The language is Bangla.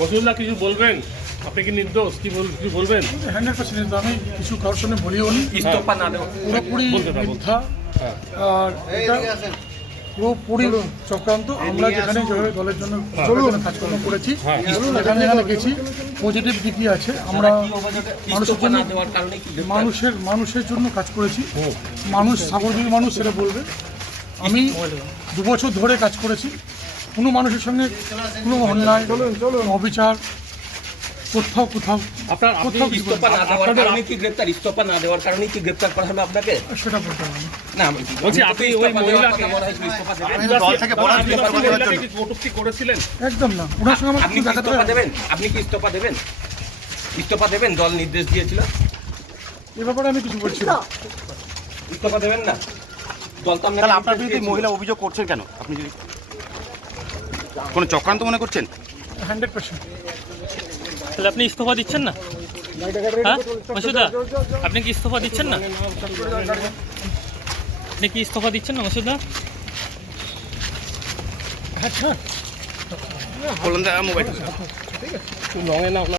মসিউল্লাহ কিছু বলবেন? আপনি কি নির্দোষ? কি বলবেন? 100% আমি কিছু কারোর সঙ্গে বলিও নি, ইস্তফা না দেওয়া পুরোপুরি বলতে দাও, মিথ্যা। হ্যাঁ। আর এটা পুরোপুরি চক্রান্ত। আমরা যেখানে যেভাবে দলের জন্য কাজকর্ম করেছি, যেখানে যেখানে গেছি পজিটিভ দিকই আছে। আমরা মানুষের ইস্তফা জন্য না দেওয়ার কারণে কি গ্রেপ্তার? মানুষের জন্য কাজ করেছি। মানুষ সাগরদিক মানুষ সেটা বলবে। আমি 2 বছর ধরে কাজ করেছি, কোনো মানুষের সঙ্গে কোনো অন্যায় অবিচার কোথাও আপনি কিছু ইস্তফা না দেওয়ার কারণে কি গ্রেপ্তার? ইস্তফা না দেওয়ার কারণে কি গ্রেপ্তার করা হবে আপনাকে? সেটা বলতে পারবো না। না বলছি, আপনি ওই ইস্তফা দেওয়ার মহিলাকে কথা বলা হয়েছিল, ইস্তফা দেবেন? দল থেকে মহিলাকে কি কটূক্তি করেছিলেন? একদম না, ওনার সঙ্গে আমার আপনি কিছু কি দেখাতে ইস্তফা হবে। দেবেন? আপনি কি ইস্তফা দেবেন? ইস্তফা দেবেন? দল নির্দেশ দিয়েছিল। এ ব্যাপারে আমি কিছু বলছি না। ইস্তফা দেবেন না? দল তো তাহলে আপনার নির্দেশ বিরুদ্ধে দিয়েছিল। মহিলা অভিযোগ করছেন কেন? আপনি যদি কোনো চক্রান্ত মনে করছেন? 100%। তাহলে আপনি ইস্তফা দিচ্ছেন না? হ্যাঁ মসুদা, আপনি কি ইস্তফা দিচ্ছেন না? আপনি কি ইস্তফা দিচ্ছেন না মসুদা? বলুন মোবাইল রঙে না